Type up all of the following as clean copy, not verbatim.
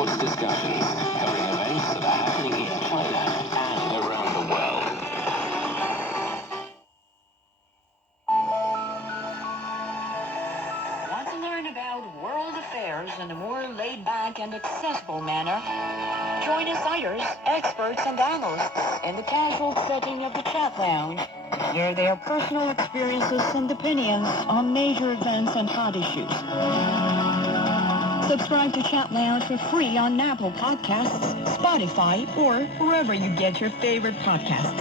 sports discussions covering events that are happening in China and around the world. Want to learn about world affairs in a more laid-back and accessible manner? Join insiders, experts, and analysts in the casual setting of the chat lounge. Share their personal experiences and opinions on major events and hot issues. Subscribe to Chat Lounge for free on Apple Podcasts, Spotify, or wherever you get your favorite podcasts.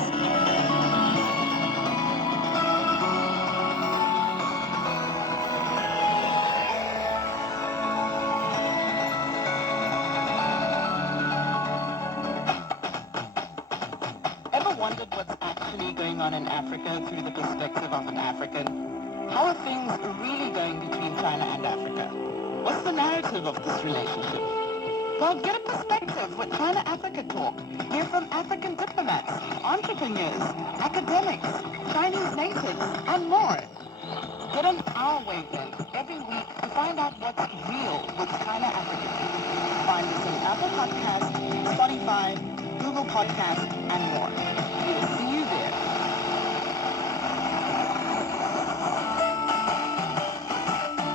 Ever wondered what's actually going on in Africa through the perspective of an African? How are things really going between China and Africa? What's the narrative of this relationship? Well, get a perspective with China-Africa Talk. Hear from African diplomats, entrepreneurs, academics, Chinese natives, and more. Get on our wavelength every week to find out what's real with China-Africa. Find us on Apple Podcasts, Spotify, Google Podcasts, and more. We'll see you there.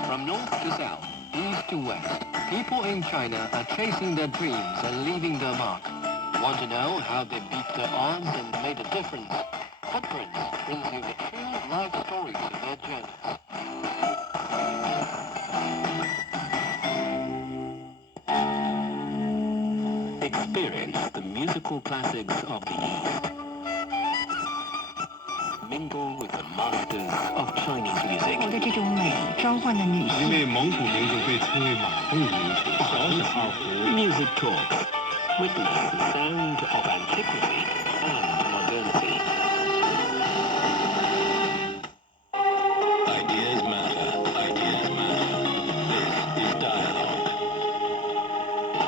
From north to south, east to west, people in China are chasing their dreams and leaving their mark. Want to know how they beat their odds and made a difference? Footprints brings you the true life stories of their journeys. Experience the musical classics of the East. Mingle with the masters of Chinese music. 我的这种美召唤了女性。因为蒙古民族被称为马凤民族，小小二胡。Music talks. Witness the sound of antiquity and modernity. Ideas matter. Ideas matter. This is Dialogue.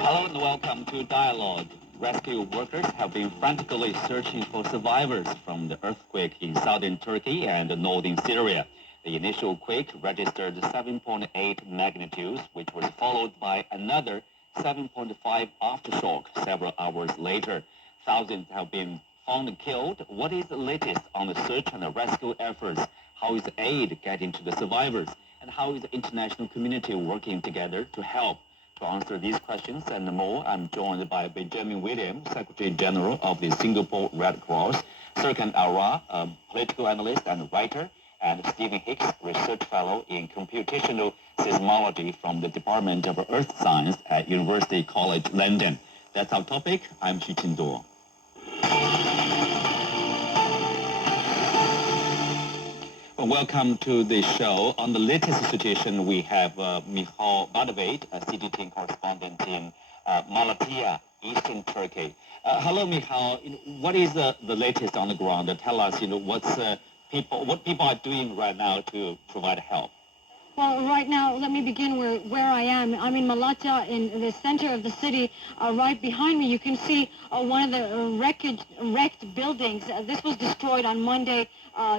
Hello and welcome to Dialogue. Rescue workers have been frantically searching for survivors from the earthquake in southern Turkey and northern Syria. The initial quake registered 7.8 magnitudes, which was followed by another 7.5 aftershock several hours later. Thousands have been found killed. What is the latest on the search and the rescue efforts? How is aid getting to the survivors? And how is the international community working together to help? To answer these questions and more, I'm joined by Benjamin Williams, Secretary General of the Singapore Red Cross, Serkan Ara, a political analyst and writer, and Stephen Hicks, Research Fellow in Computational Seismology from the Department of Earth Science at University College London. That's our topic. I'm Xu Qingduo. Well, welcome to the show. On the latest situation, we have Michal Badavate, a CGTN correspondent in Malatya, eastern Turkey. Hello, Michal. What is the latest on the ground? Tell us, what people are doing right now to provide help. Well, right now, let me begin where I am. I'm in Malatya, in the center of the city. Right behind me, you can see one of the wrecked buildings. This was destroyed on Monday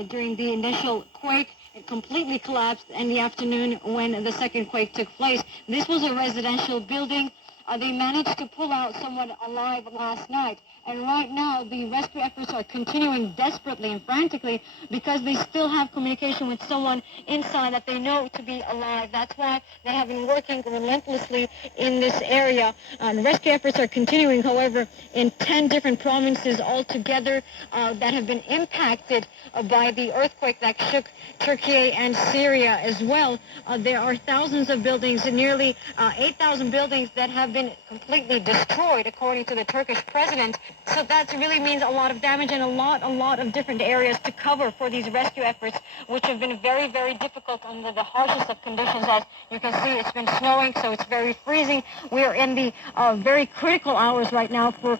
during the initial quake. It completely collapsed in the afternoon when the second quake took place. This was a residential building. They managed to pull out someone alive last night. And right now, the rescue efforts are continuing desperately and frantically because they still have communication with someone inside that they know to be alive. That's why they have been working relentlessly in this area. Rescue efforts are continuing, however, in 10 different provinces altogether that have been impacted by the earthquake that shook Turkey and Syria as well. There are thousands of buildings, nearly 8,000 buildings that have been completely destroyed, according to the Turkish president. So that really means a lot of damage and a lot of different areas to cover for these rescue efforts, which have been very, very difficult under the harshest of conditions. As you can see, it's been snowing, so it's very freezing. We are in the very critical hours right now for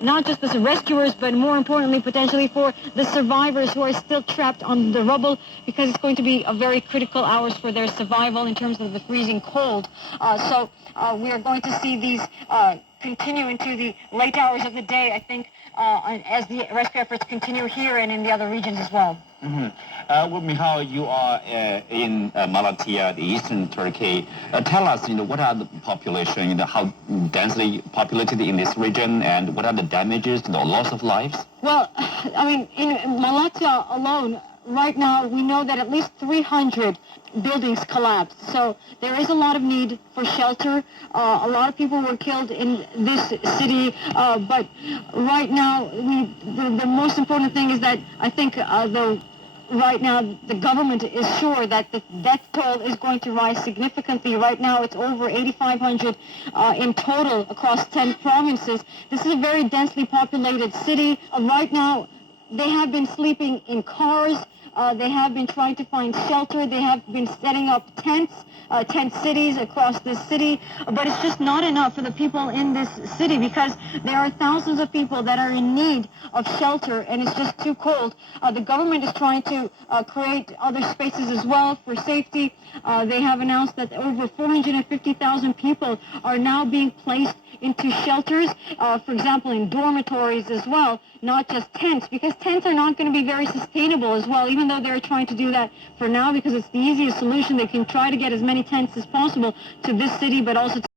not just the rescuers, but more importantly, potentially for the survivors who are still trapped on the rubble, because it's going to be a very critical hours for their survival in terms of the freezing cold. So we are going to to see these continue into the late hours of the day, I think, as the rescue efforts continue here and in the other regions as well. Well, Michal, you are in Malatya, the eastern Turkey. Tell us, what are the population, how densely populated in this region, and what are the damages, the loss of lives? Well, I mean, in Malatya alone, right now, we know that at least 300 buildings collapsed. So there is a lot of need for shelter. A lot of people were killed in this city. But right now, the most important thing is that I think right now the government is sure that the death toll is going to rise significantly. Right now, it's over 8,500 in total across 10 provinces. This is a very densely populated city. Right now, they have been sleeping in cars. They have been trying to find shelter. They have been setting up tent cities across this city. But it's just not enough for the people in this city because there are thousands of people that are in need of shelter, and it's just too cold. The government is trying to create other spaces as well for safety. They have announced that over 450,000 people are now being placed into shelters, for example, in dormitories as well, not just tents, because tents are not going to be very sustainable as well, even though they're trying to do that for now because it's the easiest solution. They can try to get as many tents as possible to this city, but also to